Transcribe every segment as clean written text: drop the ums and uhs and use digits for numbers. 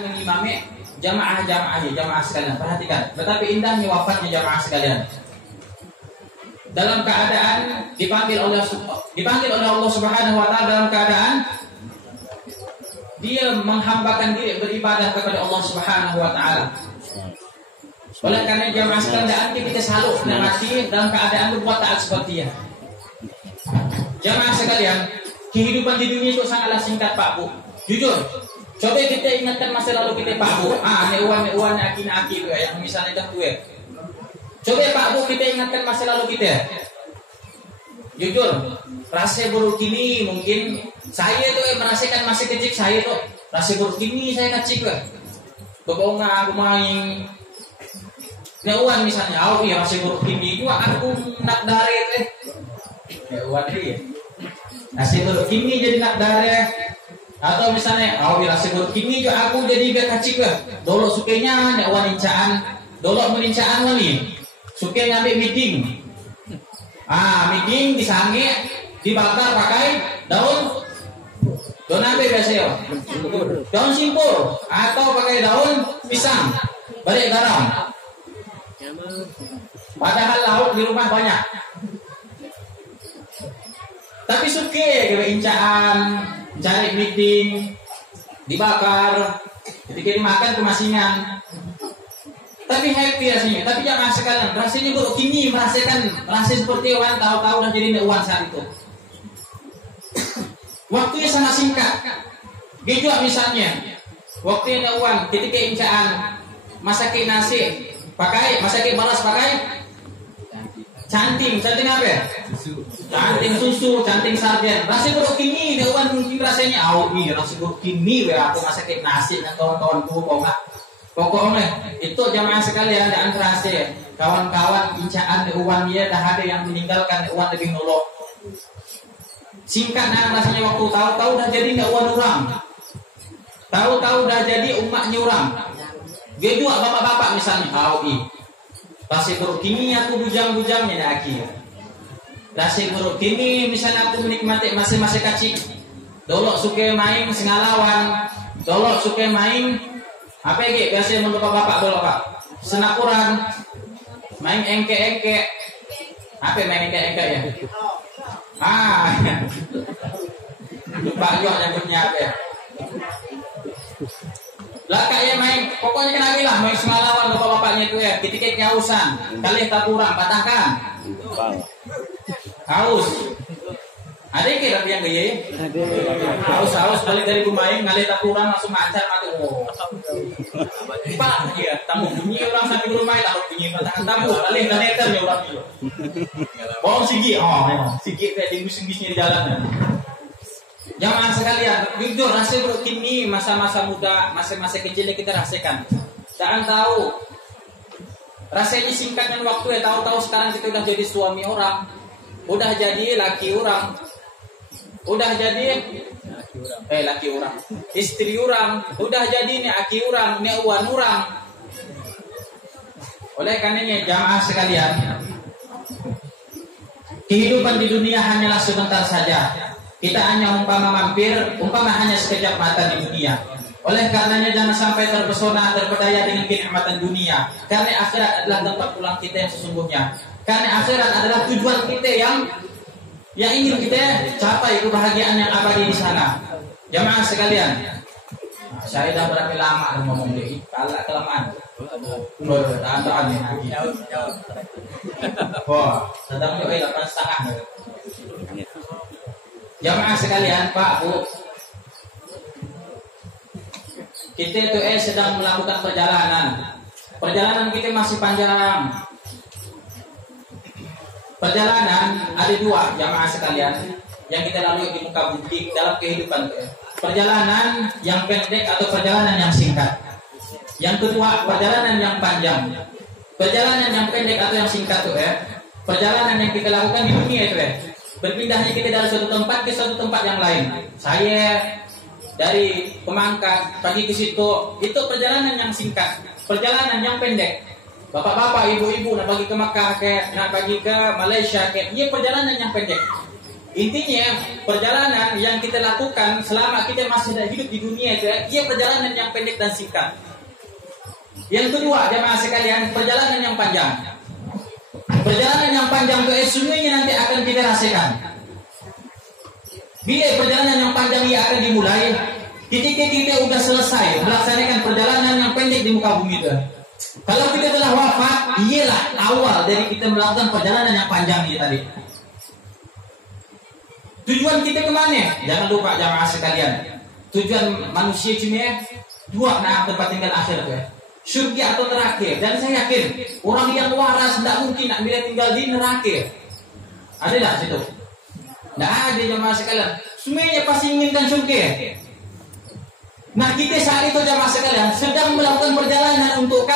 mengimami jamaah sekalian. Perhatikan, betapa indahnya wafatnya jamaah sekalian. Dalam keadaan dipanggil oleh Allah Subhanahu wa taala, dalam keadaan dia menghambakan diri beribadah kepada Allah Subhanahu wa taala. Oleh karena jamaah sekalian, kita selalu menikmati dalam keadaan berbuat taat seperti ya. Jamaah sekalian, kehidupan di dunia itu sangatlah singkat Pak Bu. Jujur, coba kita ingatkan masa lalu kita Pak Bu. Newan aki itu yang misalnya dah tuh. Coba Pak Bu kita ingatkan masa lalu kita. Jujur, rasa buruk ini mungkin saya tuh merasakan masih kecil saya tuh rasa buruk ini saya kecil ke. Bebonga aku main. Newan misalnya, iya rasa buruk ini juga aku nak dari Newan dia. Rasa buruk ini jadi nak dari. Atau misalnya, rasa buruk ini juga aku jadi gak kacik lah. Dolo sukanya nek wanincaan, dolo menincaan wani. Suka ngambil meeting. Meeting disange, dibakar pakai daun apa biasanya? Daun simpur atau pakai daun pisang. Balik garam. Padahal lauk di rumah banyak. Tapi suka kebaincaan, cari meeting, dibakar, ketika dimakan kemasingan. Tapi happy rasanya. Tapi jangan sekalian, rasanya buruk kini merasakan rasa seperti orang tahu-tahu dah jadi uang saat itu. Waktunya sangat singkat. Gejok misalnya, waktunya uang, ketika incaan, masakin nasi, masakin balas pakai canting apa? Canting susu, canting sarden. Rasa buruk kini, dewan mungkin rasanya rasa buruk kini aku masakin nasi dengan kawan-kawanku pokoknya itu jamaah sekalian dan rasa kawan-kawan incaan dewan dia dah ada yang meninggalkan dewan lebih nolok. Singkat rasanya waktu tahu-tahu dah jadi dewan orang. Tahu-tahu dah jadi umatnya orang. Dia juga bapak-bapak misalnya rasa buruk kini aku bujang-bujangnya dah akhir. Rasa buruk kini misalnya aku menikmati masih kecil. Dolok suka main sengalawan, dolok suka main apa lagi biasanya menurut bapak dolok Pak? Senakuran, main engke-engke. Apa main engke-engke ya? Lupa juga nyebutnya apa ya? Lah kayak main, pokoknya kenapa lah main semalawan bapak-bapaknya itu ya. Ketika nyausan, kali tak kurang patahkan. Haus. Ada kira yang gaya? Haus balik dari pemain, kali tak kurang langsung mancar mati. Pak, ya tamu bunyi orang sampai rumah tahu bunyi patahkan tamu. Kali tak neter ya orang itu. Bohong sigi, sigi kayak dimbus-imbusnya di jalan. Jamaah sekalian, jujur rasa buruk kini masa-masa muda, masa-masa kecil kita rasakan. Jangan tahu rasanya singkatnya waktu ya, tahu-tahu sekarang kita udah jadi suami orang, udah jadi laki orang, udah jadi laki orang, istri orang, udah jadi nih aki orang, nih uan orang. Oleh karenanya jamaah sekalian, kehidupan di dunia hanyalah sebentar saja. Kita hanya umpama hanya sekejap mata di dunia. Oleh karenanya jangan sampai terpesona, terpedaya dengan kenikmatan dunia. Karena akhirat adalah tempat pulang kita yang sesungguhnya. Karena akhirat adalah tujuan kita yang ingin kita capai kebahagiaan yang abadi di sana. Jamaah sekalian, saya dah berapa lama ngomong ini, kalah kelamaan. Tahan lagi. Sedang juga 8,5. Jamaah sekalian, Pak Bu, kita itu sedang melakukan perjalanan kita masih panjang. Perjalanan ada dua jamaah sekalian yang kita lalui di muka bumi dalam kehidupan. Perjalanan yang pendek atau perjalanan yang singkat. Yang kedua perjalanan yang panjang. Perjalanan yang pendek atau yang singkat itu perjalanan yang kita lakukan di dunia itu berpindahnya kita dari suatu tempat ke suatu tempat yang lain. Saya dari Pemangkat pergi ke situ, itu perjalanan yang singkat, perjalanan yang pendek. Bapak-bapak, ibu-ibu nak pergi ke Makkah, nak pergi ke Malaysia, perjalanan yang pendek. Intinya perjalanan yang kita lakukan selama kita masih ada hidup di dunia itu ia perjalanan yang pendek dan singkat. Yang kedua, jemaah sekalian, perjalanan yang panjang. Perjalanan yang panjang itu semuanya nanti akan kita rasakan. Bila perjalanan yang panjang ia akan dimulai ketika kita sudah selesai melaksanakan perjalanan yang pendek di muka bumi itu. Kalau kita telah wafat, ialah awal dari kita melakukan perjalanan yang panjang ini tadi. Tujuan kita kemana? Jangan lupa jamaah sekalian. Tujuan manusia cuma dua, tempat tinggal akhir ya. Surga atau neraka. Dan saya yakin orang yang waras tidak mungkin nak bila tinggal di neraka. Ada tak situ? Tidak ada jamaah sekalian. Semuanya pasti inginkan surga. Nah kita saat itu jamaah sekalian sedang melakukan perjalanan untuk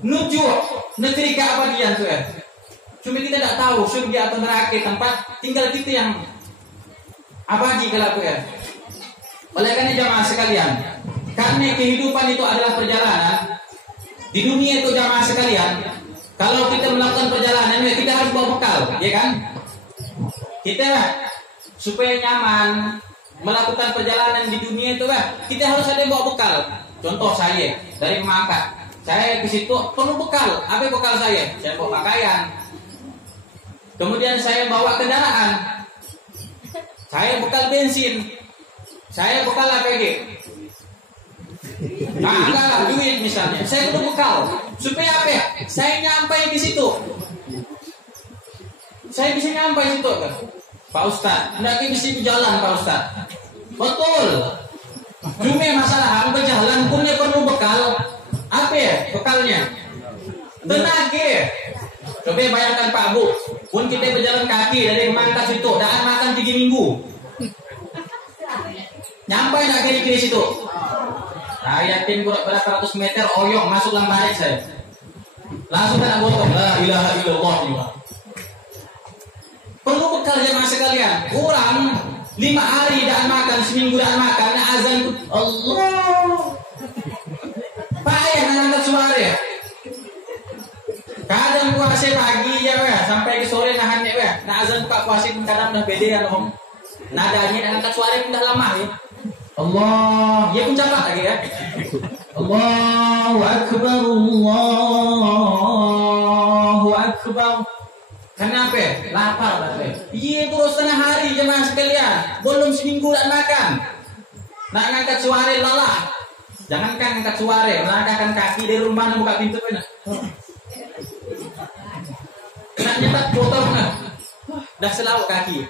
menuju negeri keabadian tuh ya. Cuma kita tidak tahu surga atau neraka tempat tinggal kita yang abadi kalau ya. Oleh karena jamaah sekalian, karena kehidupan itu adalah perjalanan di dunia itu jamaah sekalian. Kalau kita melakukan perjalanan, kita harus bawa bekal, ya kan? Kita supaya nyaman melakukan perjalanan di dunia itu kita harus ada yang bawa bekal. Contoh saya dari Mangkat, saya ke situ perlu bekal. Apa bekal saya? Saya bawa pakaian. Kemudian saya bawa kendaraan. Saya bekal bensin. Saya bekal APG. Enggak duit misalnya. Saya perlu bekal. Supaya apa? Saya nyampai di situ. Saya bisa nyampai situ kan? Pak Ustaz, enggak bisa berjalan Pak Ustaz. Betul. Cuma masalah berjalan punya perlu bekal. Apa ya bekalnya? Tenaga. Coba bayangkan Pak Bu, pun kita berjalan kaki dari Mangkat situ, dah makan 3 minggu. Nyampai nak kiri-kiri situ. Saya yakin berapa ratus meter oyong masuk lambarik saya. Langsung kena gotong. La ilaha illallah. Perlu bekal jemaah sekalian. Orang 5 hari dah makan, seminggu dah makan, azan Allah. Payah nak angkat suara ya. Kadang puasa pagi ya sampai ke sore nahan ya nah azan buka puasa pun kadang dah beda ya om. Nadanya nak angkat suara pun dah lama ya. Allah, ya pun cepat lagi ya. Allahu Akbar, Allahu Akbar. Kenapa? Lapar berarti. Iya terus setengah hari jemaah sekalian, belum seminggu nak makan. Nak angkat suara lelah. Jangankan angkat suara, melangkahkan kaki dari rumah nak buka pintu pun. Nak nyetak motor pun dah selawat kaki.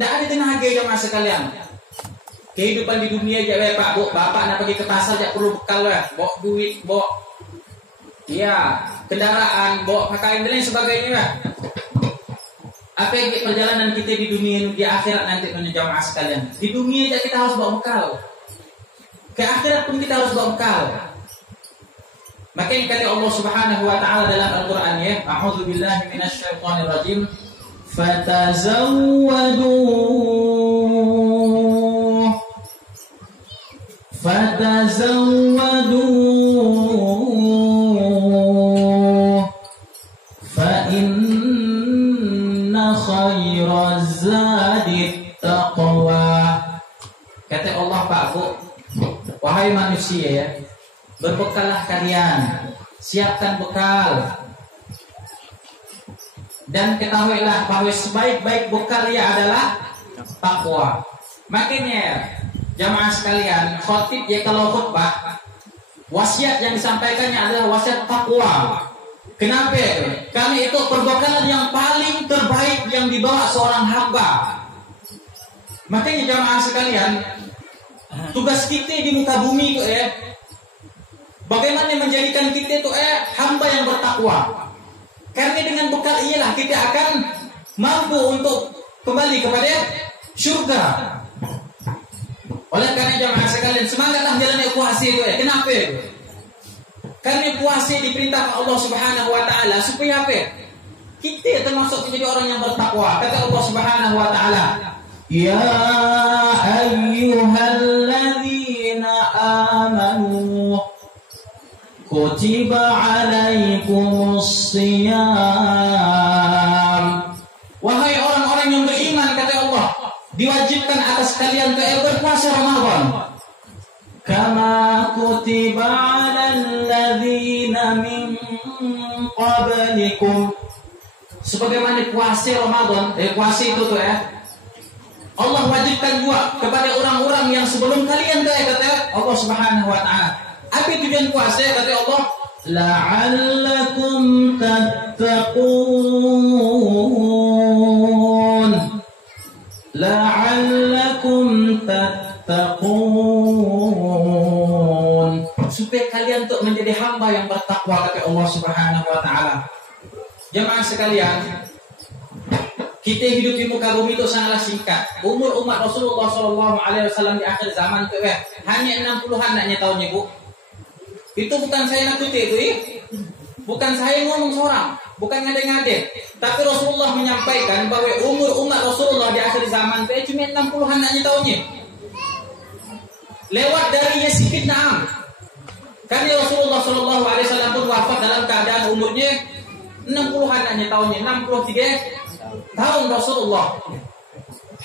Nak ada tenaga jemaah sekalian. Kehidupan di dunia aja Pak, Bu, bapak nak pergi ke pasar jak perlu bekal bawa duit, bawa kendaraan, bawa pakaian dan lain sebagainya Apa yang perjalanan kita di dunia di akhirat nanti jemaah sekalian. Di dunia aja kita harus bawa bekal. Ke akhirat pun kita harus bawa bekal. Makanya kata Allah Subhanahu wa taala dalam Al-Qur'an ya, a'udzu billahi minasyaitonir rajim. Fatazawwadu fa inna khairaz zadi taqwa. Kata Allah Pak Bu, wahai manusia ya, berbekallah kalian, siapkan bekal. Dan ketahuilah bahwa sebaik-baik bekal ya adalah takwa. Makanya jamaah sekalian, khotib ya kalau khutbah, wasiat yang disampaikannya adalah wasiat takwa. Kenapa? Karena itu perbekalan yang paling terbaik yang dibawa seorang hamba. Makanya jamaah sekalian, tugas kita di muka bumi itu bagaimana menjadikan kita itu hamba yang bertakwa. Karena dengan bekal ialah kita akan mampu untuk kembali kepada surga. Oleh karena jamaah sekalian, semangatlah jalannya puasa itu Kenapa? Karena puasa diperintahkan Allah Subhanahu wa taala supaya apa? Kita termasuk menjadi orang yang bertakwa. Kata Allah Subhanahu wa taala, ya ayyuhalladzina amanu kutiba alaikumus shiyam. Wahai orang-orang diwajibkan atas kalian untuk berpuasa Ramadan. Kama kutiba 'alal ladzina min qablikum. Sebagaimana puasa Ramadan, puasa itu tuh ya, Allah wajibkan juga kepada orang-orang yang sebelum kalian tuh ya, kata Allah Subhanahu wa taala. Apa tujuan puasa kata Allah? La'allakum tattaqun. La'allakum tattaqun. Supaya kalian tuh menjadi hamba yang bertakwa kata Allah Subhanahu wa taala. Jemaah sekalian, kita hidup di muka bumi itu sangatlah singkat. Umur umat Rasulullah SAW di akhir zaman itu hanya 60-an naknya tahunnya, Bu. Itu bukan saya nakuti itu, bukan saya ngomong seorang, bukan ngade-ngade. Tapi Rasulullah menyampaikan bahwa umur umat Rasulullah di akhir zaman itu cuma 60-an naknya tahunnya. Lewat dari Yazid bin Na'am. Karena Rasulullah SAW pun wafat dalam keadaan umurnya 60-an naknya tahunnya, 63 tahun Rasulullah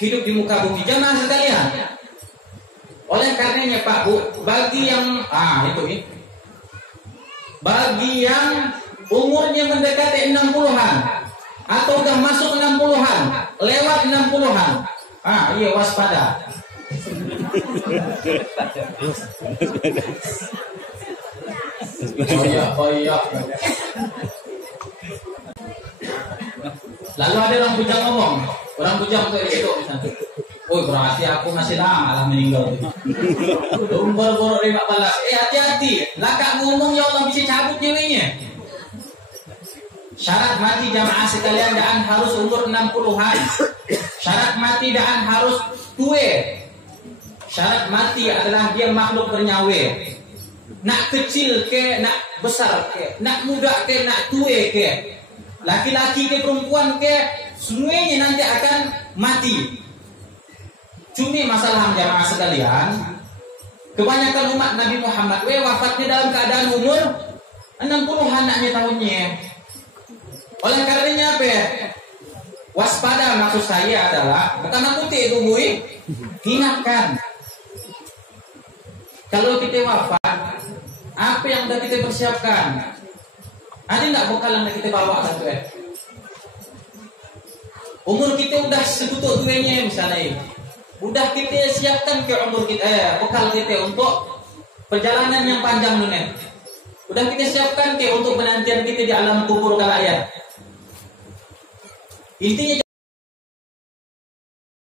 hidup di muka bumi. Jamaah sekalian, oleh karenanya Pak Bu, bagi yang bagi yang umurnya mendekati 60-an atau udah masuk 60-an, lewat 60-an, iya waspada. Oh iya. Lalu ada orang bujang ngomong, orang bujang tuh itu, oh berarti aku masih lama lah meninggal. Boro-boro 15. Hati-hati, lakak ngomong ya Allah bisa cabut nyewenya. Syarat mati jamaah sekalian daan harus umur 60-an. Syarat mati daan harus tua. Syarat mati adalah dia makhluk bernyawa. Nak kecil ke, nak besar ke, nak muda ke, nak tua ke, laki-laki ke perempuan ke, semuanya nanti akan mati. Cuma masalah jamaah sekalian, kebanyakan umat Nabi Muhammad wafatnya dalam keadaan umur 60-an naknya tahunnya. Oleh karenanya apa ya? Waspada maksud saya adalah bukan aku itu bui, ingatkan. Kalau kita wafat, apa yang sudah kita persiapkan? Ada nggak bekal yang kita bawa satu Umur kita udah sebutuh tuanya misalnya, udah kita siapkan ke umur kita, bekal kita untuk perjalanan yang panjang dunia. Udah kita siapkan ke untuk penantian kita di alam kubur kala ya. Intinya